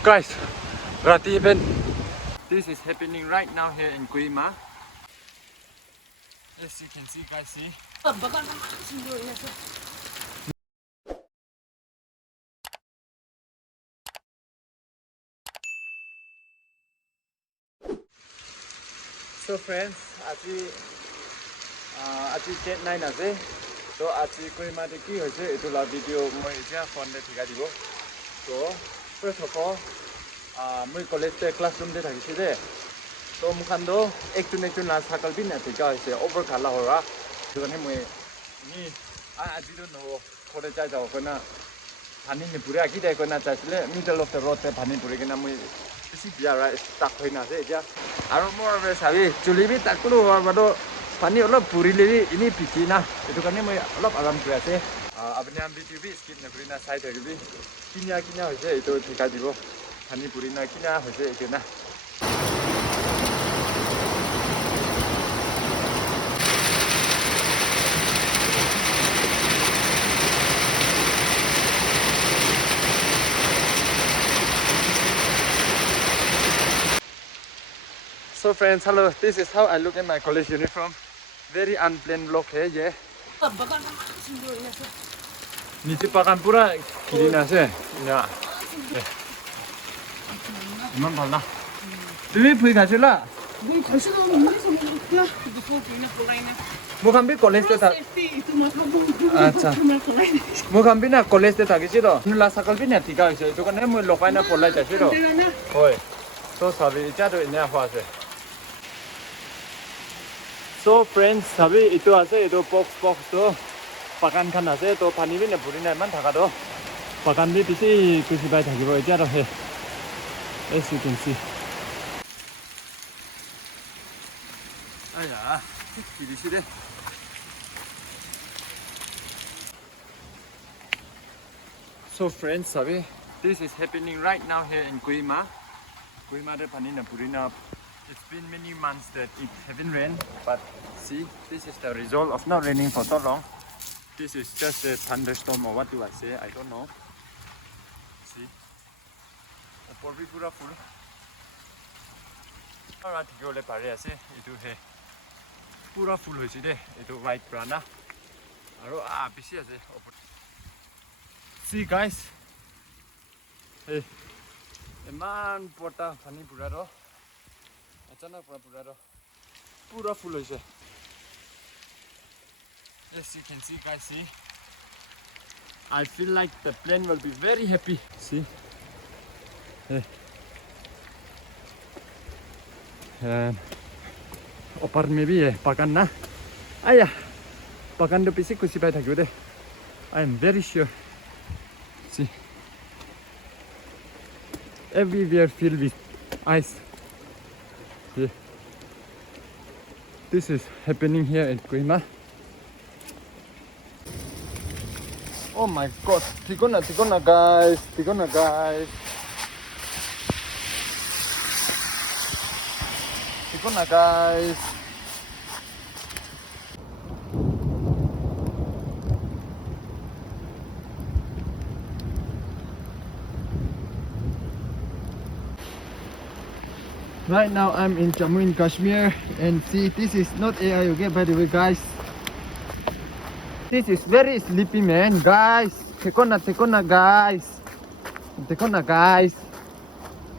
Guys, Rati event. This is happening right now here in Kohima. As you can see, guys, see. So friends, আজি date 9 আছে তো আজি Kohima তে কি হৈছে এটো লা ভিডিও মই এতিয়া ফোনতে ঠিকা দিব তো first of all মই কলেজতে ক্লাসরুমতে থাকিছি দে তো মুখানটো একটু না সাইকেল বিনা ঠিকা হৈছে ওভার খালা হরা তোনে মই নি আজি তো নো করে যাই যাও কনা পানি নি পুরে আকি দেয় কনা চাইছিলে মিডল অফ দ্য রোড তে পানি পুরে কেনা মই বেশি বিয়ারা স্টাক হই না আছে এতিয়া আৰু মোৰ সাবি চুলিবি তাকলো হৰবাটো পানী অলপ পুৰিলে ইনি পিকি না এটো কাৰণে মই অলপ আৰাম কৰি আছে আপুনি আম ভিডিঅ' স্কিপ নকৰি না চাই থাকিবি কিনা হৈছে এটো ঠিকা দিব পানী পুৰি না কিনা হৈছে এটো না So friends, hello. This is how I look in my college uniform. Very unplanned look here, yeah. Niche pakan pura kiri nase. Ya. Imam balna. Tumi pui kasih lah. Mukhambi college te thak. Acha. Mukhambi na college te thaki siro. Nula sakal bi na thika hoise. Eto kane moi lokai na polai jai siro. Hoi. So sabi icha to ina hoase. So friends, sabi itu ase itu box to pakan khan ase to pani bi ne buri na man thaka do pakan bi bisi kusi bai thakibo etia to he as you can see aya kiri de So friends, sabi this is happening right now here in Kohima de pani na buri na. It's been many months that it haven't rained, but see, this is the result of not raining for so long. This is just a thunderstorm or what do I say? I don't know. See, upor bhi pura full. Alright, go le pare ase. Itu he pura full hoise de. Itu white brana. Aro bisi ase. See guys, hey, eman pota pani pura ro. Achanak pura full hoise. As you can see, guys, see. I feel like the plane will be very happy. See, hey. Opar maybe pakan na. Aya, pakan do pisi kusi bai thakibo de. I am very sure. See, everywhere filled with ice. Yeah. This is happening here in Kohima. Oh my god, Tigona guys. Right now I'm in Jammu in Kashmir and see this is not AI, okay, by the way guys. This is very sleepy man guys. Tekona guys.